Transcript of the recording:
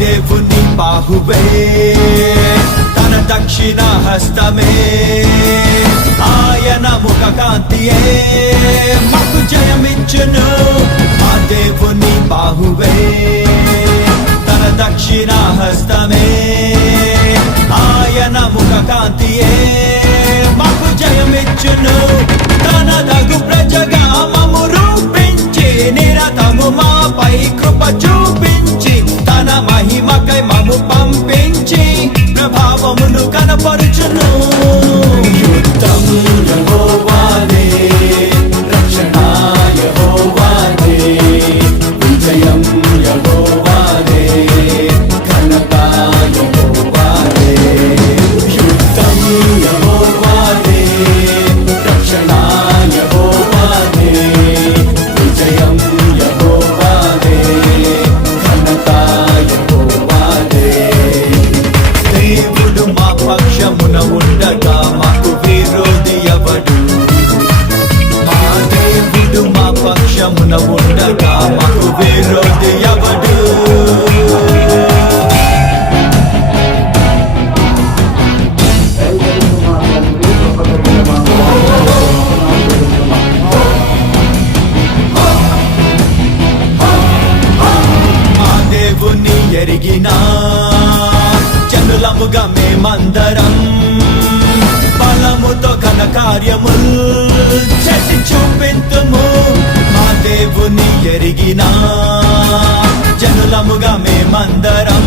దేవుని బాహువే తన దక్షిణ హస్తమే ఆయన ముఖ కాంతియే మాకు జయమిచ్చును మా దేవుని బాహువే తన దక్షిణ హస్తమే ఆయన ముఖ కాంతియే మాకు జయమిచ్చును తన దగు ప్రజగా మమ్ము రూపించి నిరతము మాపై కృప చూపించి తన మహిమకై మమ్ము పంపించి ప్రభావమును కనపరుచును యుద్ధం యెహోవాదే రక్షణ యెహోవాదే విజయం యెహోవాదే ఘనత యెహోవాదే యుద్ధం యెహోవాదే రక్షణ యెహోవాదే విజయం యెహోవాదే ఘనత యెహోవాదే దేవుడు మా పక్షమున ఉండగా మాకు విరోధి ఎవడు మా దేవుడు మా పక్షమున ఉండగా మాకు విరోధి ఎవడు మా దేవుని ఎరిగినా జనులముగా మేమందరం బలముతో ఘన కార్యముల్ చేసి చూపింతుము మా దేవుని ఎరిగినా జనులముగా మేమందరం